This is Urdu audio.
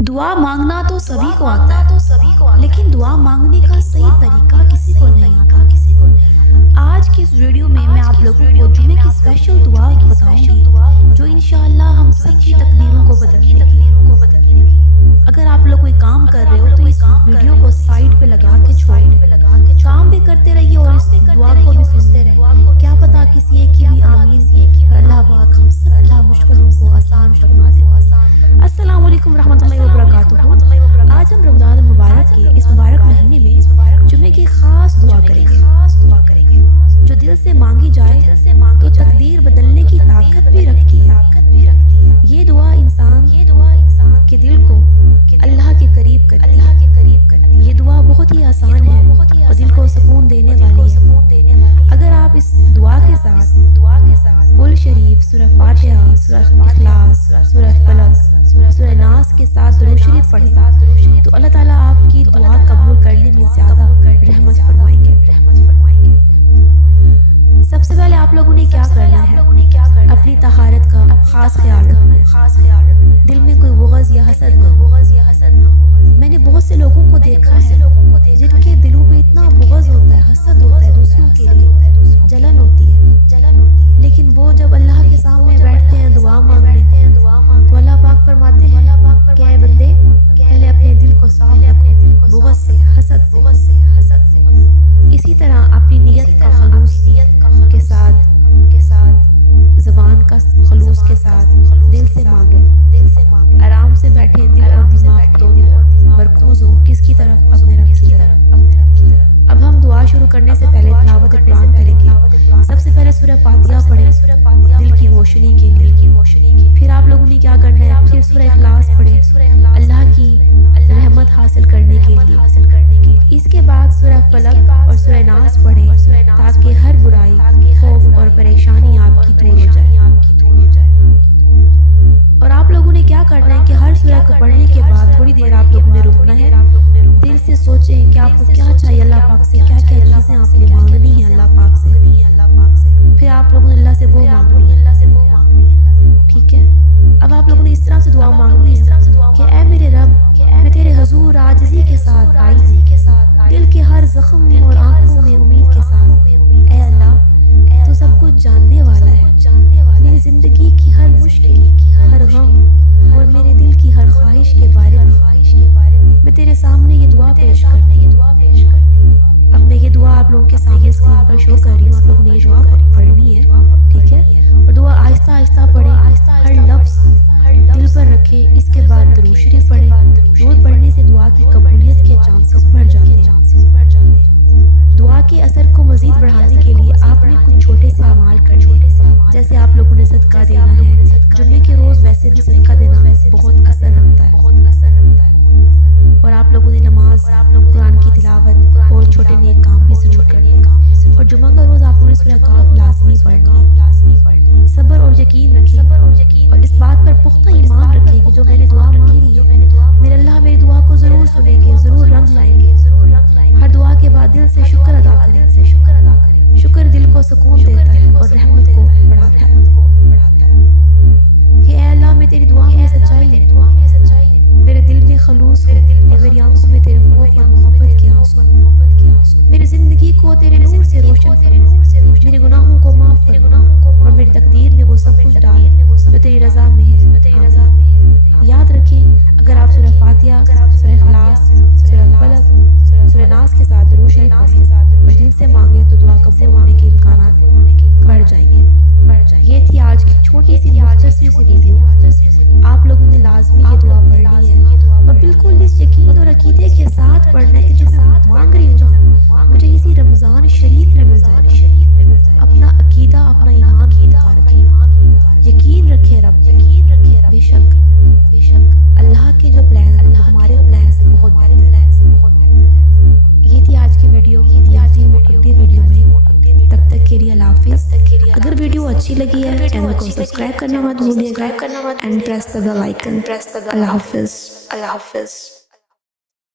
دعا مانگنا تو سبھی کو آتا ہے، لیکن دعا مانگنے کا صحیح طریقہ کسی کو نہیں آتا۔ آج کی اس ویڈیو میں آپ لوگوں کو جمعے کی اسپیشل دعا بتاؤں گی جو انشاءاللہ ہم سب کی تقدیروں کو بدل دے گی۔ اگر آپ لوگ کوئی کام کر رہے ہو تو اس ویڈیو کو سائیڈ پہ لگا کے چھوڑ دیں، کام بھی کرتے رہیے اور اس دعا کو بھی سنتے رہیں، کیا پتا کسی ایک کی بھی آمین اللہ پاک ہم سب کی مشکلوں کو آسان فرما دے۔ السلام علیکم ورحمۃ اللہ وبرکاتہ۔ آج ہم رمضان المبارک کے اس مبارک مہینے میں جمعے کی خاص دعا کریں گے جو دل سے مانگی جائے تو تقدیر بدلنے کی طاقت بھی رکھتی ہے۔ یہ دعا انسان کے دل کو اللہ کے قریب کرتی ہے۔ یہ دعا بہت ہی آسان ہے اور دل کو سکون دینے والی ہے۔ اگر آپ اس دعا کے ساتھ قل شریف، سورہ فاتحہ، سورہ اخلاص، سورہ فلق، سورہ ناس کے ساتھ درود شریف پڑھیں تو اللہ تعالیٰ آپ کی دعا قبول کرنے میں زیادہ رحمت فرمائیں گے۔ سب سے پہلے آپ لوگوں نے کیا کرنا ہے، اپنی طہارت کا خاص خیال رکھنا ہے، دل میں کوئی بغض یا حسد نہ ہو۔ میں نے بہت سے لوگوں کو دیکھا ہے جن کے دلوں میں اتنا بغض ہوتا ہے، حسد ہوتا ہے، دوسروں کے لیے جلن ہوتی ہے، لیکن وہ جب اللہ کے سامنے بیٹھتے ہیں دعا مانگنے تو اللہ پاک فرماتے ہیں کہ اے بندے پہلے اپنے دل کو صاف رکھو بغض سے، حسد سے۔ اسی طرح اپنی نیت کا خلوص کے ساتھ، زبان کا خلوص کے ساتھ دل سے مانگے، آرام سے بیٹھے، دل اور دماغ دونوں مرکوز ہو کس کی طرف، اپنے رب کی طرف۔ اب ہم دعا شروع کرنے سے پہلے تلاوت قرآن کریں گے۔ سب سے پہلے سورہ فاتحہ پڑھیں دل کی روشنی کے لیے، پھر آپ لوگوں نے کیا کرنا ہے، پھر سورہ اخلاص پڑھیں اللہ کی رحمت حاصل کرنے کے لیے۔ اس کے بعد سورہ فلق اور سورہ ناس پڑھیں تاکہ ہر برائی، خوف اور پریشانی آپ کی دور ہو جائے۔ اور آپ لوگوں نے کیا کرنا ہے کہ ہر سورہ کو پڑھنے کے بعد تھوڑی دیر آپ لوگوں نے رکنا ہے، دل سے سوچیں کہ آپ کو کیا چاہیے اللہ پاک سے، کیا کیا چیزیں آپ نے مانگنی ہیں اللہ پاک سے، پھر آپ لوگوں نے اللہ سے وہ مانگنی ہے، ٹھیک ہے۔ اب آپ لوگوں نے اس طرح سے دعا مانگنی ہے کہ اے میرے رب، میں تیرے حضور عاجزی کے ساتھ آئی ہوں، دل کے ہر زخم میں اور آنکھوں میں امید کے ساتھ۔ اے اللہ تو سب کچھ جاننے والا ہے، میری زندگی کی ہر مشکل، ہر غم اور میرے دل کی ہر خواہش کے بارے میں تیرے سامنے یہ دعا پیش کرتی ہوں۔ اب میں یہ دعا آپ لوگوں کے سامنے اسکرین پر شو کر رہی ہوں، آپ لوگوں نے یہ دعا پڑھنی ہے، ٹھیک ہے۔ اور دعا آہستہ آہستہ پڑھیں، ہر لفظ دل پر رکھیں۔ اس کے بعد درود شریف پڑھیں، درود پڑھنے سے دعا کی قبولیت کے چانسز بڑھ جاتے ہیں۔ دعا کے اثر کو مزید بڑھانے کے لیے آپ نے کچھ چھوٹے سے اعمال کرنے ہیں، جیسے آپ لوگوں نے صدقہ دینا ہے، جمعے کے روز ویسے بھی صدقہ دینا بہت اثر رکھتا ہے، اور آپ لوگوں نے نماز، قرآن کی تلاوت اور چھوٹے نیک کام بھی ضرور کرنے ہیں، اور جمعہ کا روز آپ لوگوں نے سورہ کہف لازمی پڑھنی ہے۔ صبر اور یقین رکھیں اور اس بات پر پختہ ایمان رکھیں کہ جو میں نے دعا مانگی ہے میرے اللہ میری دعا کو ضرور سنیں گے، ضرور رنگ لائیں گے۔ ہر دعا کے بعد دل سے شکر ادا کریں، شکر دل کو سکون دیتا ہے اور رحمت کو بڑھاتا ہے۔ کہ اے اللہ میں تیری دعا میں سچائی ہے، میرے دل میں خلوص ہو اور میری آنکھوں میں تیرے خوف اور محبت کے آنسو، میری زندگی کو تیرے نور سے روشن فرما، میرے گناہوں کو معاف فرما اور میری تقدیر میں وہ سب کچھ ڈال جو تیری رضا میں ہے۔ آمین۔ یاد رکھیں اگر آپ سورہ فاتحہ، سورہ اخلاص، سورہ فلق، سورہ ناس کے ساتھ درود شریف پڑھیں اور دل سے مانگیں تو دعا قبول ہونے کے امکانات بڑھ جائیں گے۔ یہ تھی آج کی چھوٹی سی مختصر سی ویڈیو۔ آپ لوگوں نے لازمی یہ دعا پڑھنی ہے اور بالکل اس یقین اور عقیدے کے ساتھ پڑھنا ہے کہ جو میں مانگ رہی ہوں نا مجھے اسی رمضان شریف میں مل جائے گا۔ اپنا عقیدہ، اپنا ایمان پختہ رکھیں، یقین رکھیں رب پہ، بے شک اللہ کے جو پلان ہے ہمارے پلان سے بہت بہتر ہے۔ یہ تھی آج کی ویڈیو، ملتی ہوں اگلی ویڈیو میں، تب تک کے لیے اللہ حافظ۔ اگر ویڈیو اچھی لگی ہے چینل کو سبسکرائب کرنا مت بھولیے گا and press the bell icon. اللہ حافظ۔